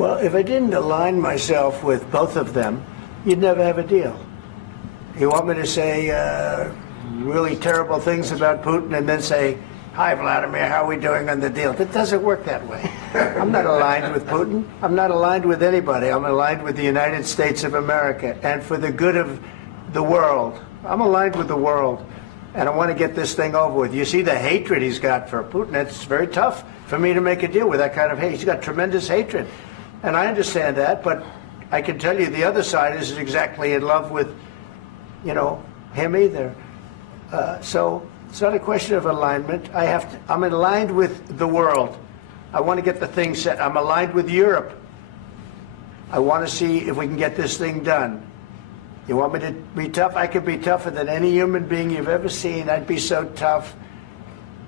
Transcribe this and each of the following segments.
Well, if I didn't align myself with both of them, you'd never have a deal. You want me to say really terrible things about Putin and then say, "Hi, Vladimir, how are we doing on the deal?" It doesn't work that way. I'm not aligned with Putin. I'm not aligned with anybody. I'm aligned with the United States of America and for the good of the world. I'm aligned with the world, and I want to get this thing over with. You see the hatred he's got for Putin. It's very tough for me to make a deal with that kind of hate. He's got tremendous hatred, and I understand that, but I can tell you the other side isn't exactly in love with, him either. So it's not a question of alignment. I'm aligned with the world. I want to get the thing set. I'm aligned with Europe. I want to see if we can get this thing done. You want me to be tough? I could be tougher than any human being you've ever seen. I'd be so tough.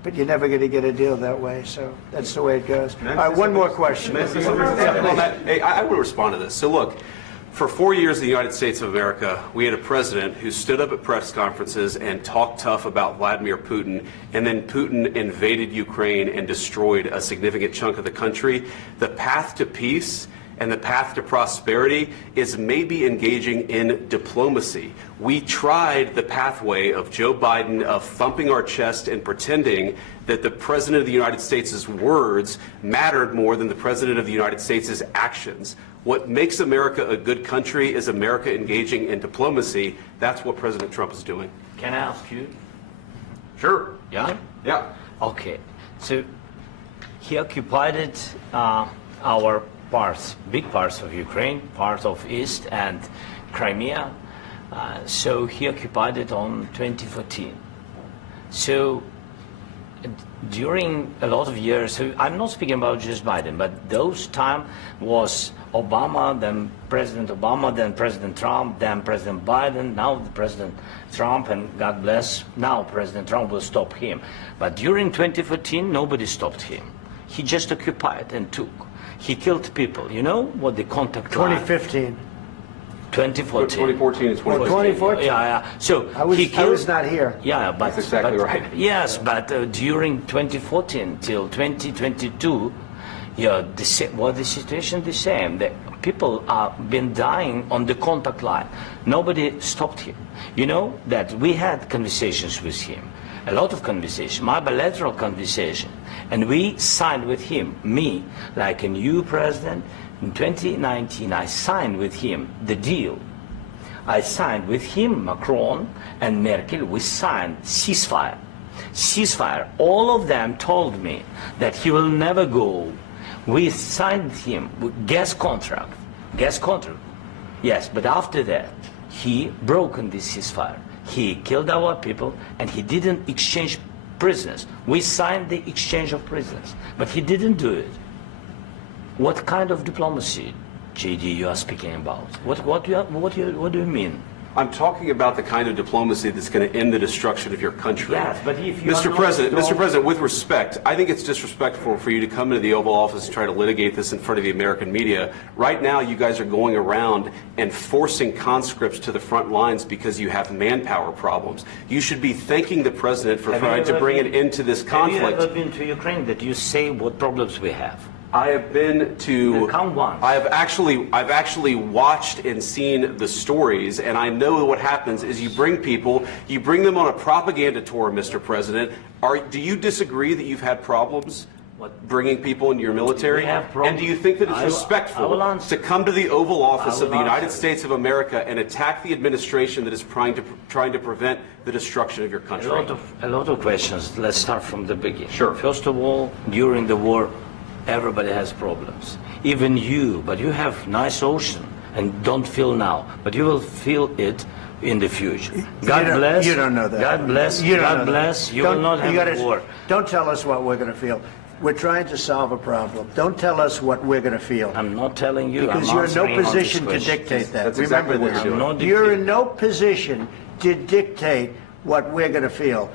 But you're never going to get a deal that way. So that's the way it goes. All right, one more question. Hey, I want to respond to this. So look, for 4 years in the United States of America, we had a president who stood up at press conferences and talked tough about Vladimir Putin, and then Putin invaded Ukraine and destroyed a significant chunk of the country. The path to peace and the path to prosperity is maybe engaging in diplomacy. We tried the pathway of Joe Biden of thumping our chest and pretending that the President of the United States' words mattered more than the President of the United States' actions. What makes America a good country is America engaging in diplomacy. That's what President Trump is doing. Can I ask you? Sure. Yeah? Yeah. Okay. So he occupied our parts, big parts of Ukraine, part of East and Crimea. So he occupied it on 2014. So during a lot of years, so I'm not speaking about just Biden, but those time was Obama, then President Obama, then President Trump, then President Biden, now the President Trump, and God bless, now President Trump will stop him. But during 2014, nobody stopped him. He just occupied and took. He killed people. You know what the contact line? 2015. 2014. 2014 and 2014. 2014. Yeah. So I was not here. Yeah, but that's exactly right. Yes, but during 2014 till 2022, the situation the same. The people have been dying on the contact line. Nobody stopped him. You know that we had conversations with him, a lot of conversation, my bilateral conversation, and we signed with him, me, like a new president. In 2019, I signed with him the deal. I signed with him, Macron and Merkel, we signed ceasefire. Ceasefire. All of them told me that he will never go. We signed him with gas contract. Gas contract. Yes, but after that, he broken this ceasefire. He killed our people and he didn't exchange prisoners. We signed the exchange of prisoners, but he didn't do it. What kind of diplomacy, JD, you are speaking about? What do you mean? I'm talking about the kind of diplomacy that's going to end the destruction of your country. Yes, but if you Mr. President, with respect, I think it's disrespectful for you to come into the Oval Office and try to litigate this in front of the American media. Right now, you guys are going around and forcing conscripts to the front lines because you have manpower problems. You should be thanking the President for trying to bring an end to this conflict. Have you ever been to Ukraine that you say what problems we have? I have been to. Count once. I've actually watched and seen the stories, and I know what happens is you bring them on a propaganda tour, Mr. President. Do you disagree that you've had problems bringing people into your military? And do you think that it's respectful to come to the Oval Office of the United States of America and attack the administration that is trying to prevent the destruction of your country? A lot of questions. Let's start from the beginning. Sure. First of all, during the war, everybody has problems, even you, but you have nice ocean and don't feel now, but you will feel it in the future. God bless. You don't know that. God bless. God bless. You will not have a war. Don't tell us what we're going to feel. We're trying to solve a problem. Don't tell us what we're going to feel. I'm not telling you. Because you're in no position to dictate that. That's exactly Remember what you're doing. You're in no position to dictate what we're going to feel.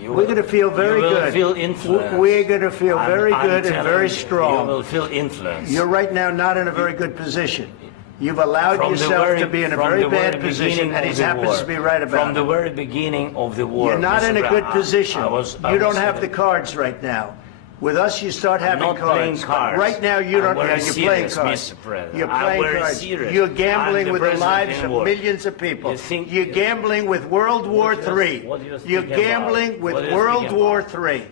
We're going to feel very good. You will feel influence. We're going to feel very good and very strong. You will feel influence. You're right now not in a very good position. You've allowed yourself to be in a very bad position, and he happens to be right about it. From the very beginning of the war. You're not in a good position. You don't have the cards right now. With us, you start having not playing cards. cards. Right now, you I'm don't. very You're playing serious, cards. Mr. President. You're I'm playing very cards. serious. You're I'm gambling the with the president lives in of war. millions of people. You think- You're gambling with World War What do you- III. what do you You're speak about? gambling with What do you World speak War about? III.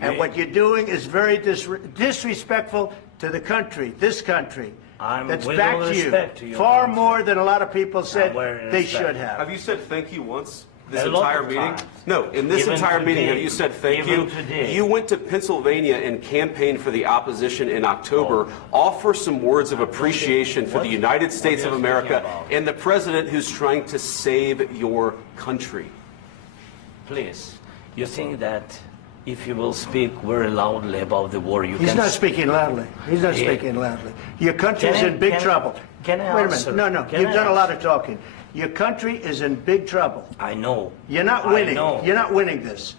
And what you're doing is very disrespectful to the country, this country. I'm That's with back all to respect to you. your Far country. more than a lot of people said very they respect. should have. Have you said thank you once this A lot entire of meeting? times. No, in this Even entire meeting, today. have you said thank Even you? today. You went to Pennsylvania and campaigned for the opposition in October. Offer some words of appreciation for the United States what of are you speaking America about? and the president who's trying to save your country. Please, you think that if you will speak very loudly about the war, you He's can... not speaking loudly. He's not Yeah. speaking loudly. Your country is Can I- in big can I- trouble. can I Wait a answer? minute. No. Can You've I done a lot answer? of talking. Your country is in big trouble. I know. You're not I winning. know. You're not winning this.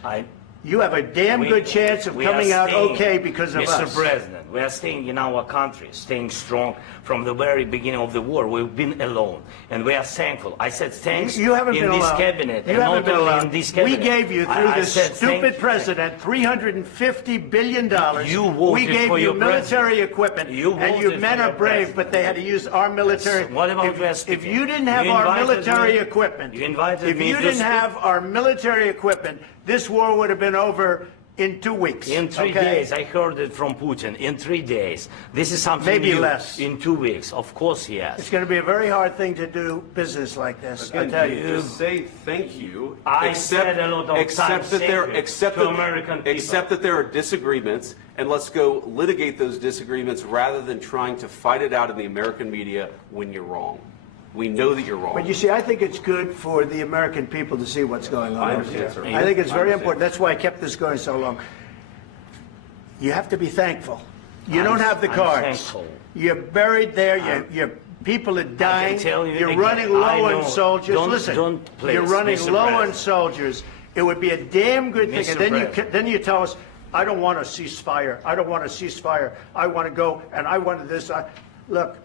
You have a damn We- good chance of we are coming out staying, okay because of Mr. us. President, we are staying in our country, staying strong from the very beginning of the war. We've been alone, and we are thankful. I said thanks You haven't in been this alone. cabinet, You and haven't not been only alone. in this We cabinet. gave you, through I this said thank stupid you. president, $350 billion. You voted we gave for you your military president. equipment, You and you voted men for are your brave, president. but they had to use our military. What about if, West if Indies? you didn't have You our invited military me- equipment, you invited if me you to didn't speak. have our military equipment, this war would have been over in 2 weeks. In 3 okay? days, I heard it from Putin. In 3 days, this is something Maybe new. less. In 2 weeks, of course, It's yes. going to be a very hard thing to do business like this. I Again, tell you you. just say thank you. I said a lot of except times that there, thank you except to that, American people. except that there are disagreements, and let's go litigate those disagreements rather than trying to fight it out in the American media when you're wrong. We know that you're wrong. But you see, I think it's good for the American people to see what's going on. I over understand, here. sir. I think it's I very understand. important. That's why I kept this going so long. You have to be thankful. You don't have the I'm cards. thankful. You're buried there. Your people are dying. tell you You're again, running I low on know. soldiers. Don't- Listen, don't, please, you're running Mr. low on President. soldiers. It would be a damn good thing. Mr. And then President. then you tell us, I don't want a ceasefire. I don't want a ceasefire. I want to go and I want this. Look,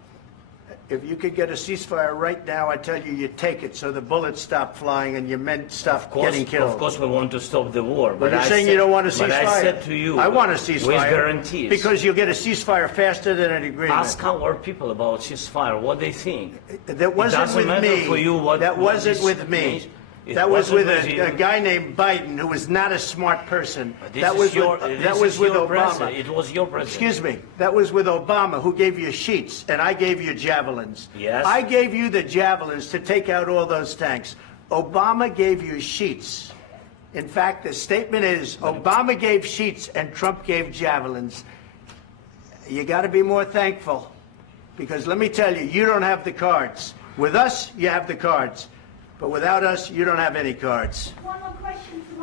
if you could get a ceasefire right now, I tell you, you take it so the bullets stop flying and your men stop getting killed. Of course, we want to stop the war. But you're saying you don't want a ceasefire. But I said to you, I want a ceasefire. with guarantees. Because you'll get a ceasefire faster than an agreement. Ask our people about ceasefire, what they think. That wasn't doesn't with matter me. for you what- That what wasn't this with me. means. It That was wasn't with with you. a guy named Biden, who was not a smart person. But this That is was your, with, this that was is with your Obama. president. It was your president. Excuse me. That was with Obama, who gave you sheets, and I gave you javelins. Yes. I gave you the javelins to take out all those tanks. Obama gave you sheets. In fact, the statement is Obama gave sheets and Trump gave javelins. You got to be more thankful, because let me tell you, you don't have the cards. With us, you have the cards. But without us, you don't have any cards. One more question to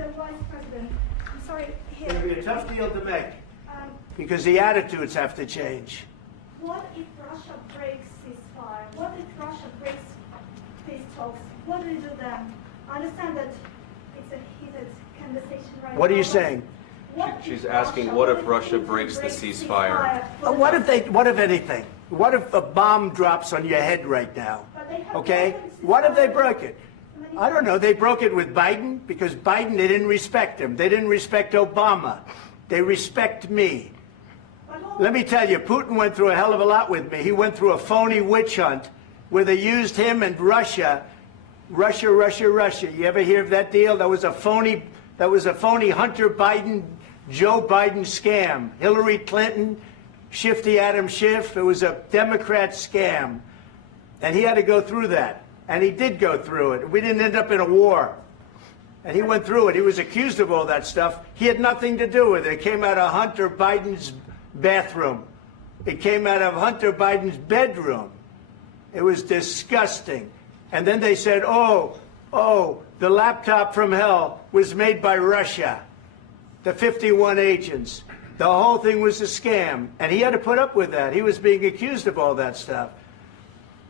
Mr. Vice President. I'm sorry, It's going to be here. a tough deal to make, Um, because the attitudes have to change. what if Russia breaks ceasefire? What if Russia breaks peace talks? What do you do then? I understand that it's a heated conversation right now. What are you but saying? what if She's asking, what if Russia Putin breaks the ceasefire? for the What if anything? What if a bomb drops on your head right now? But they have Okay? broken What if they ceasefire broke it? many I don't know. They broke it with Biden because Biden, they didn't respect him. They didn't respect Obama. They respect me. But what- Let me tell you, Putin went through a hell of a lot with me. He went through a phony witch hunt where they used him and Russia. Russia. You ever hear of that deal? That was a phony Hunter Biden, Joe Biden scam. Hillary Clinton, Shifty Adam Schiff. It was a Democrat scam. And he had to go through that. And he did go through it. We didn't end up in a war. And he went through it. He was accused of all that stuff. He had nothing to do with it. It came out of Hunter Biden's bathroom. It came out of Hunter Biden's bedroom. It was disgusting. And then they said, oh, the laptop from hell was made by Russia. The 51 agents. The whole thing was a scam. And he had to put up with that. He was being accused of all that stuff.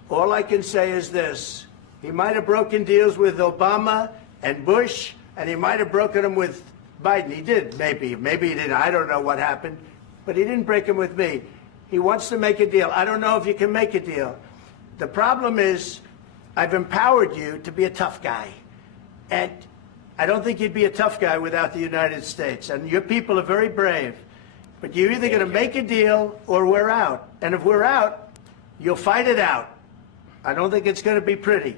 All I can say is this. He might have broken deals with Obama and Bush, and he might have broken them with Biden. He did, maybe. Maybe he didn't. I don't know what happened. But he didn't break them with me. He wants to make a deal. I don't know if you can make a deal. The problem is I've empowered you to be a tough guy. And I don't think you'd be a tough guy without the United States. And your people are very brave. But you're either going to make a deal or we're out. And if we're out, you'll fight it out. I don't think it's going to be pretty,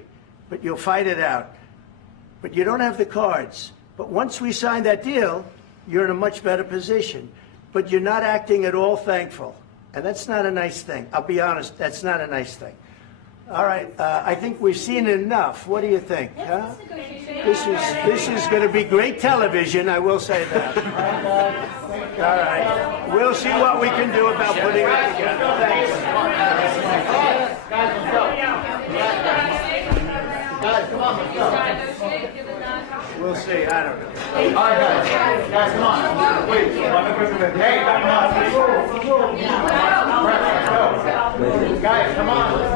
but you'll fight it out. But you don't have the cards. But once we sign that deal, you're in a much better position. But you're not acting at all thankful. And that's not a nice thing. I'll be honest, that's not a nice thing. All right, I think we've seen enough. What do you think? Huh? This is going to be great television, I will say that. All right. We'll see what we can do about putting it together. Thanks. Guys, let's go. Guys, come on, let's go. We'll see. I don't know. All right, guys. Guys, come on. Wait. Hey, come on. Let's go. Guys, come on.